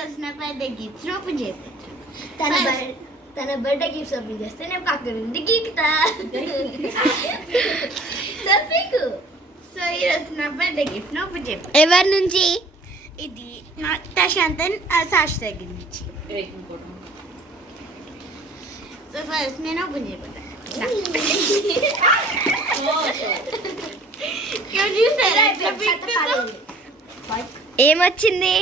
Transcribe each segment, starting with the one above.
ఈరోజు నా birthday gifts open చేస్తాను. తన బర్త్డే గిఫ్ట్స్ ఓపెన్ చేస్తే నేను పక్కన నుండి గీకుతా. సో ఈరోజు నా బర్త్డే గిఫ్ట్ ఓపెన్ చేస్తాను. ఎవరి నుంచి? ఇది నా ప్రశాంతన్ సాక్షి దగ్గర నుంచి. సో ఫస్ట్ నేను ఓపెన్ చేయబోతాను. ఏమొచ్చింది?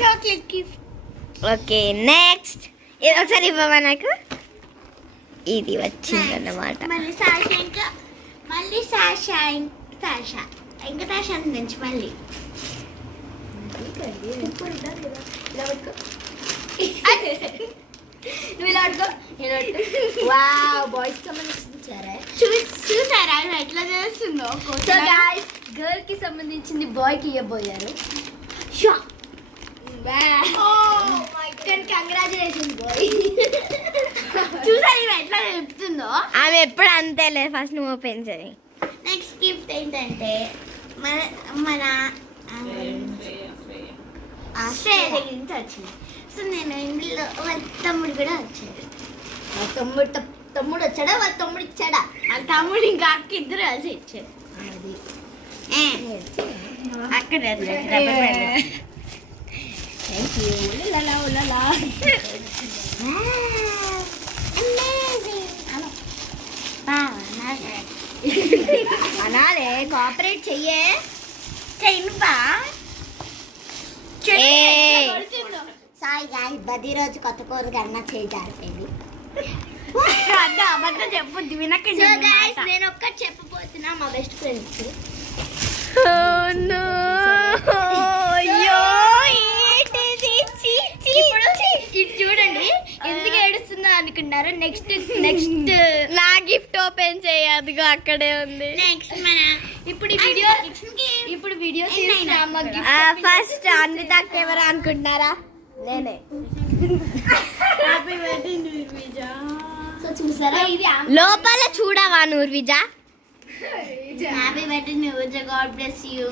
Chocolate gift. ఓకే నెక్స్ట్ ఇది ఒకసారి ఇవ్వవా నాకు. ఇది వచ్చింది అన్నమాట. మళ్ళీ సాషా ఇంకా మళ్ళీ సాషా ఇంకా సాషా నుంచి మళ్ళీ నువ్వు ఇలా అడుకో. Wow boys సంబంధించారా? చూసారా ఎట్లా చేస్తుందో. సో గైస్ గర్ల్ కి సంబంధించింది బాయ్ కి ఇవ్వబోయారు. Congratulation bye. చూసారు ఇవి ఎట్లా చెప్తుందో. ఆమె ఎప్పుడు అంతేలే. ఫస్ట్ నువ్వు ఓపెన్ చేయి. నెక్స్ట్ గిఫ్ట్ ఏంటంటే మన శ్రేయ దగ్గర నుంచి వచ్చింది. సో నేను ఇందులో వాళ్ళ తమ్ముడు కూడా వచ్చాడు. తమ్ముడు వచ్చాడా? వాళ్ళ తమ్ముడు ఇచ్చాడా? వాళ్ళ తమ్ముడు ఇంకా అక్క ఇద్దరు కలిసి ఇచ్చారు. అక్కడ థ్యాంక్ యూ. అనాలే కోఆపరేట్ చెయ్యే. చెయ్యి బా. సాయి గాయ్ బది రోజు కొత్త కూరగా అన్న చేయి జారిపోయింది. అబద్ధం చెప్పొద్దు వినకండి. సో గైస్ నేను ఒక్కటి చెప్పబోతున్నా మా బెస్ట్ ఫ్రెండ్స్. ఇది చూడండి ఎందుకు ఏడుస్తుందో అనుకున్నారు. నెక్స్ట్ నా గిఫ్ట్ ఓపెన్ చేయదుగా అక్కడే ఉంది. నెక్స్ట్ మన ఇప్పుడు వీడియో ఫస్ట్ అన్వితకి ఎవరు అనుకుంటున్నారా? నేనే. Happy birthday నిర్విజ. సో చూసారా ఇది లోపల చూడవా నూర్విజ? Happy birthday Nirvija. God bless you.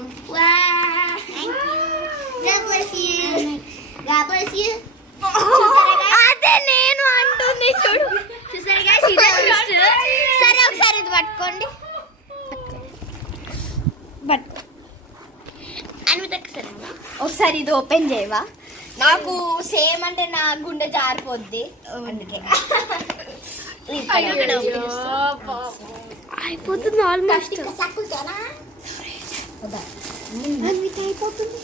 అదే నేను అంటుంది చూడు. చూసారా గైస్ ఇదే సరే ఒకసారి ఇది పట్టుకోండి. అన్వితకి సరే ఒకసారి ఇది ఓపెన్ చేయవా? నాకు సేమ్ అంటే నా గుండె జారిపోద్ది అందుకే. అయిపోతుంది ఆల్మోస్ట్. అయిపోతుంది.